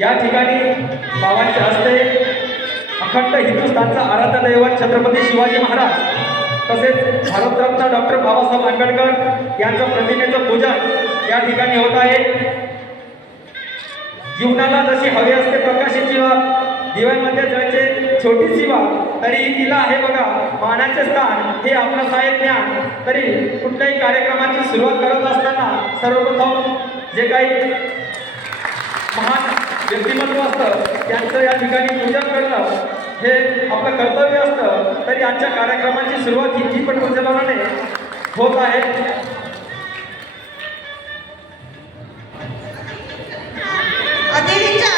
या ठिकाणी बाबांच्या हस्ते अखंड हिंदुस्थानचा आराध्य दैवत छत्रपती शिवाजी महाराज तसेच भारतरत्न डॉक्टर बाबासाहेब आंबेडकर यांचं प्रतिमेचं पूजन या ठिकाणी होत आहे। जीवनाला जशी हवी असते प्रकाशाची वाट, दिव्यांमध्ये जळचे छोटीशी वाट, तरी तिला आहे बघा मानाचे स्थान हे आपलं साहेब ज्ञान। तरी कुठल्याही कार्यक्रमाची सुरुवात करत असताना सर्वप्रथम जे काही महान व्यक्तिमत्व असतं त्यांचं या ठिकाणी पूजन करणं हे आपलं कर्तव्य असतं। तरी आजच्या कार्यक्रमाची सुरुवात ही दीपप्रज्वलनाने होत आहे। अतिथींच्या